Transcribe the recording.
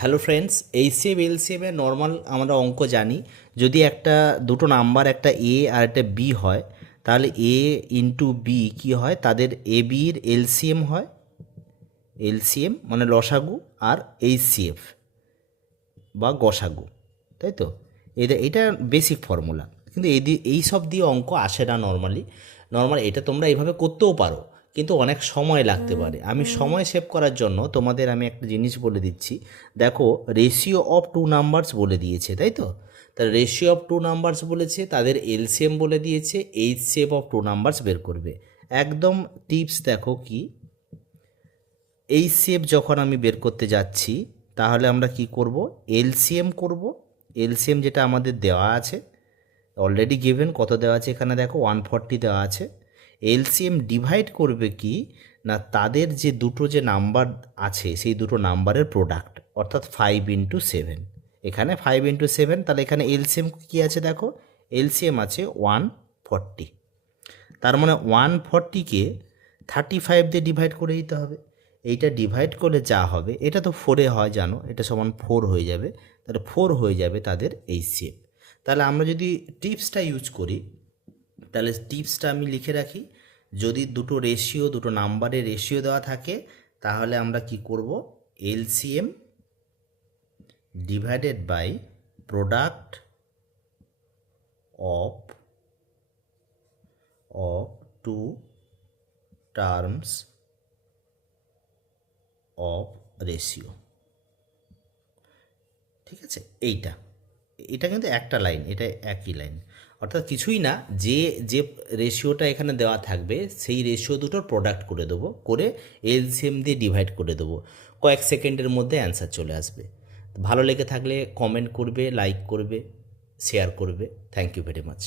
Hello friends, HCF এলসিএমের normal আমরা অঙ্ক জানি। যদি দুটো নাম্বার একটা এ আর একটা বি হয়, তাহলে এ ইন্টু বি কী হয়, তাদের এ বির এলসিএম হয়, এলসিএম মানে লসাগু, আর এইচসিএফ বা গসাগু, তাই তো? এটা বেসিক ফর্মুলা, কিন্তু এই সব দিয়ে অঙ্ক আসে না নর্মালি। এটা তোমরা এইভাবে করতেও পারো, কিন্তু অনেক সময় লাগতে পারে। আমি সময় সেভ করার জন্য তোমাদের আমি একটা জিনিস বলে দিচ্ছি। দেখো, রেশিও অফ টু নাম্বারস বলে দিয়েছে, তাই তো? তাহলে রেশিও অফ টু নাম্বারস বলেছে, তাদের এলসিএম বলে দিয়েছে, এইচসিএফ অফ টু নাম্বারস বের করবে। একদম টিপস দেখো কি, এইচসিএফ যখন আমি বের করতে যাচ্ছি, তাহলে আমরা কি করব, এলসিএম করব। এলসিএম যেটা আমাদের দেওয়া আছে, অলরেডি গিভেন, কত দেওয়া আছে এখানে দেখো 140 দেওয়া আছে। এলসিএম ডিভাইড করবে কি না, তাদের যে দুটো যে নাম্বার আছে সেই দুটো নাম্বারের প্রোডাক্ট, অর্থাৎ 5 × 7। এখানে 5 × 7, তাহলে এখানে এলসিএম কী আছে দেখো, এলসিএম আছে 140। তার মানে 140কে 35 দিয়ে ডিভাইড করে দিতে হবে। এইটা ডিভাইড করলে যা হবে, এটা তো 4-এ হয় জানো, এটা সমান 4 হয়ে যাবে। তাহলে 4 হয়ে যাবে তাদের এইচসিএফ। তাহলে আমরা যদি টিপসটা ইউজ করি, তাহলে টিপসটা আমি লিখে রাখি। যদি দুটো নাম্বারের রেশিও দেওয়া থাকে, তাহলে আমরা কি করব, LCM divided by product of two terms of ratio. ঠিক আছে, এটা কিন্তু একটা লাইন, এটা একই লাইন, অর্থাৎ কিছুই না, যে যে রেশিওটা এখানে দেওয়া থাকবে সেই রেশিও দুটোর প্রোডাক্ট করে দেবো, করে এলসিএম দিয়ে ডিভাইড করে দেবো। কয়েক সেকেন্ডের মধ্যে অ্যান্সার চলে আসবে। ভালো লেগে থাকলে কমেন্ট করবে, লাইক করবে, শেয়ার করবে। Thank you very much.